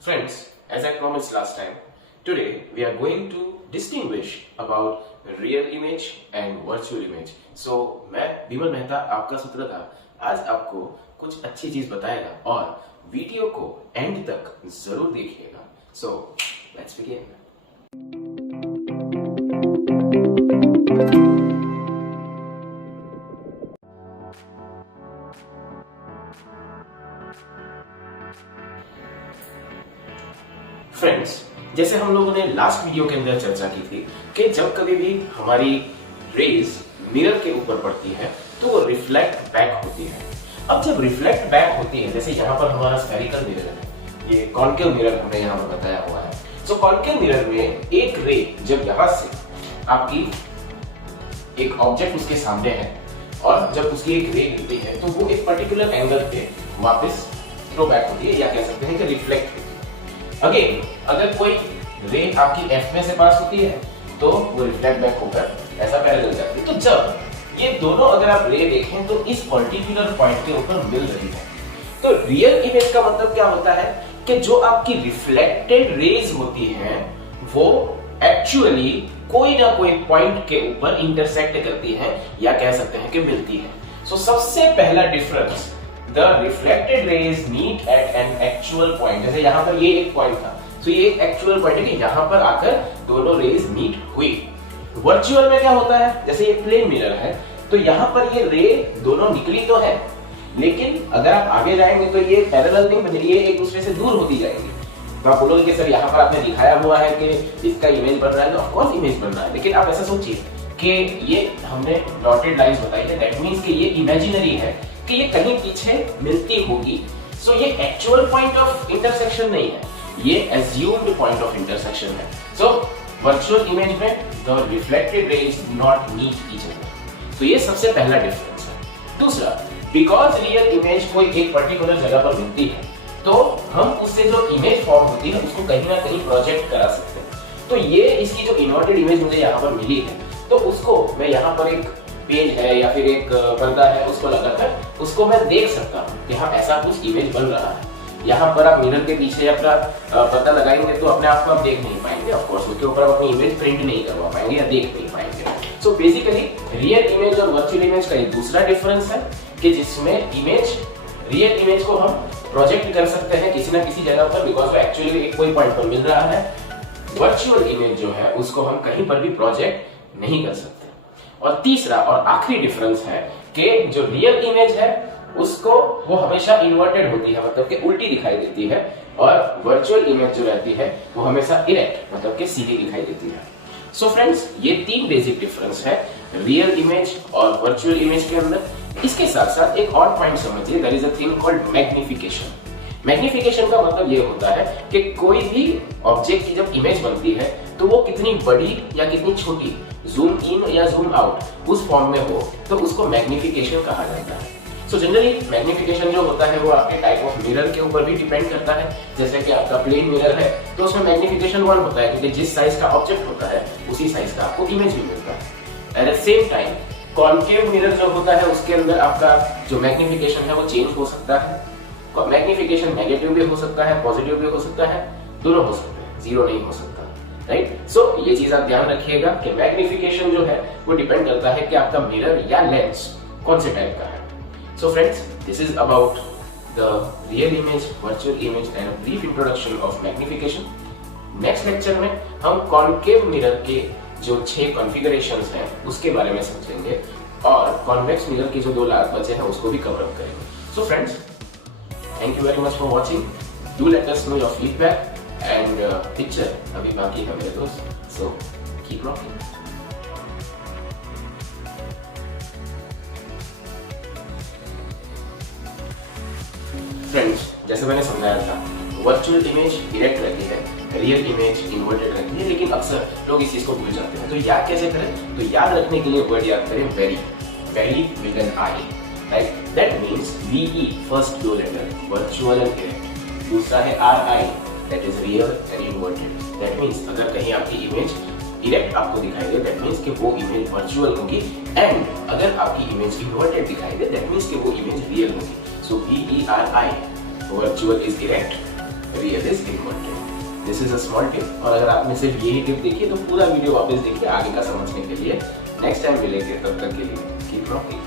Friends, as I promised last time, today we are going to distinguish about real image and virtual image. So मैं विमल मेहता आपका सूत्रधार आज आपको कुछ अच्छी चीज बताएगा और वीडियो को एंड तक जरूर देखिएगा. So let's begin. फ्रेंड्स, जैसे हम लोगों ने लास्ट वीडियो के अंदर चर्चा की थी कि जब कभी भी हमारी रेज मिरर के ऊपर पड़ती है तो वो रिफ्लेक्ट बैक होती है. अब जब रिफ्लेक्ट बैक होती है, जैसे यहाँ पर हमारा स्फेरिकल मिरर है, ये कॉन्केव मिरर हमने यहाँ पर बताया हुआ है. सो कॉन्केव मिरर में एक रे जब यहाँ से आपकी एक ऑब्जेक्ट उसके सामने है और जब उसकी एक रे गिरती है तो वो एक पर्टिकुलर एंगल पे वापस थ्रो बैक होती है या कह सकते हैं कि रिफ्लेक्ट होती है. अगेन, अगर कोई रे आपकी एफ में से पास होती है तो वो रिफ्लेक्ट बैक होकर ऐसा पैरेलल जाती है. तो जब ये दोनों अगर आप रे देखें तो इस पर्टिकुलर पॉइंट के ऊपर मिल रही है, तो रियल इमेज का मतलब क्या होता है कि जो आपकी रिफ्लेक्टेड रेज होती हैं वो एक्चुअली कोई ना कोई पॉइंट के ऊपर इंटरसेक्ट करती हैं या कह सकते हैं कि मिलती है. सो सबसे पहला difference, the reflected rays meet at an actual point. जैसे यहाँ पर ये एक पॉइंट था, तो ये एक एक्चुअल पॉइंट है कि यहाँ पर आकर दोनों रेज मीट हुई. वर्चुअल में क्या होता है, जैसे ये प्लेन मिरर है तो यहाँ पर ये रे दोनों निकली तो है, लेकिन अगर आप आगे जाएंगे तो ये पैरेलल नहीं बनेगी, ये एक दूसरे से दूर होती जाएगी. तो आप बोलोगे कि सर यहाँ पर आपने दिखाया हुआ है कि इसका इमेज बन रहा है, तो ऑफ कोर्स इमेज बन रहा है, लेकिन आप ऐसा सोचिए कि ये हमने डॉटेड लाइंस बताई है, दैट मींस कि ये इमेजिनरी है कि ये कहीं पीछे मिलती होगी. सो ये एक्चुअल पॉइंट ऑफ इंटरसेक्शन नहीं है, ये एज्यूम्ड पॉइंट ऑफ इंटरसेक्शन है. सो वर्चुअल इमेज में the reflected rays do not meet each other. तो ये सबसे पहला डिफरेंस है. दूसरा, बिकॉज रियल इमेज कोई एक पर्टिकुलर जगह पर मिलती है तो हम उससे जो इमेज फॉर्म होती है उसको कहीं ना कहीं प्रोजेक्ट करा सकते हैं. तो ये इसकी जो इन्वर्टेड इमेज मुझे यहाँ पर मिली है तो उसको मैं यहाँ पर एक पेज है या फिर एक पर्दा है उसको लगाकर उसको मैं देख सकता हूँ कि हाँ ऐसा कुछ इमेज बन रहा है. यहाँ पर आप मिरर के पीछे अपना पर्दा लगाएंगे तो अपने आप को आप देख नहीं पाएंगे, ऑफ कोर्स उसके ऊपर आप अपनी इमेज प्रिंट नहीं करवा पाएंगे या देख नहीं पाएंगे. सो बेसिकली रियल इमेज और वर्चुअल इमेज का एक दूसरा डिफरेंस है कि जिसमें इमेज, रियल इमेज को हम प्रोजेक्ट कर सकते हैं किसी ना किसी जगह पर बिकॉज वो एक्चुअली एक कोई पॉइंट पर मिल रहा है. वर्चुअल इमेज जो है उसको हम कहीं पर भी प्रोजेक्ट नहीं कर सकते. और तीसरा और आखिरी डिफरेंस है कि जो रियल इमेज है उसको वो हमेशा इन्वर्टेड होती है, मतलब कि उल्टी दिखाई देती है, और वर्चुअल इमेज जो रहती है वो हमेशा इरेक्ट मतलब कि सीधी दिखाई देती है. सो फ्रेंड्स, ये तीन बेसिक डिफरेंस है रियल इमेज और वर्चुअल इमेज के अंदर. इसके साथ साथ एक और पॉइंट समझिए, there is a thing called magnification. Magnification का मतलब ये होता है कि कोई भी ऑब्जेक्ट की जब इमेज बनती है तो वो कितनी बड़ी या कितनी छोटी, जूम इन या जूम आउट उस फॉर्म में हो तो उसको मैग्निफिकेशन कहा जाता है. सो जनरली मैग्निफिकेशन जो होता है वो आपके टाइप ऑफ मिरर के ऊपर भी डिपेंड करता है. जैसे कि आपका प्लेन मिरर है तो उसमें मैग्निफिकेशन 1 होता है क्योंकि जिस साइज का ऑब्जेक्ट होता है उसी साइज का आपको इमेज भी मिलता है. At the same time concave mirror जो होता है उसके अंदर आपका जो मैग्निफिकेशन है वो चेंज हो सकता है. मैग्निफिकेशन नेगेटिव भी हो सकता है, पॉजिटिव भी हो सकता है, दोनों हो सकते हैं, जीरो नहीं हो सकता. राइट. सो ये चीज आप ध्यान रखिएगा कि मैग्निफिकेशन जो है वो डिपेंड करता है कि आपका मिरर या लेंस कौन से टाइप का है. So friends, this is about the real image, virtual image and a brief introduction of magnification. Next lecture में हम कॉन्केव मिरर के जो 6 कॉन्फ़िगरेशंस हैं उसके बारे में समझेंगे और कॉन्वेक्स मिरर के जो 2 लाख बचे हैं उसको भी कवर अप करेंगे. So friends, thank you very much for watching. Do let us know your feedback and picture अभी बाकी है मेरे दोस्त. So keep rocking. फ्रेंड्स, जैसे मैंने समझाया था, वर्चुअल इमेज डायरेक्ट रहती है, रियल इमेज इन्वर्टेड रहती है, लेकिन अक्सर लोग इस चीज को भूल जाते हैं. तो याद कैसे करें? तो याद रखने के लिए वर्ड याद करें very, very with an I. Right? That means VE first 2 letter, virtual and direct. दूसरा है RI, that is real and inverted. That means अगर कहीं आपकी इमेज direct आपको दिखाई दे, that means कि वो इमेज virtual होगी, and अगर आपकी इमेज inverted दिखाई दे, that means कि वो इमेज real होगी. So VERI, virtual is direct, real is inverted. This is a small tip, और अगर आपने सिर्फ यही टिप देखी तो पूरा वीडियो वापस देखिए आगे का समझने के लिए। नेक्स्ट टाइम मिलेंगे, तब तक के लिए कीप रॉकिंग।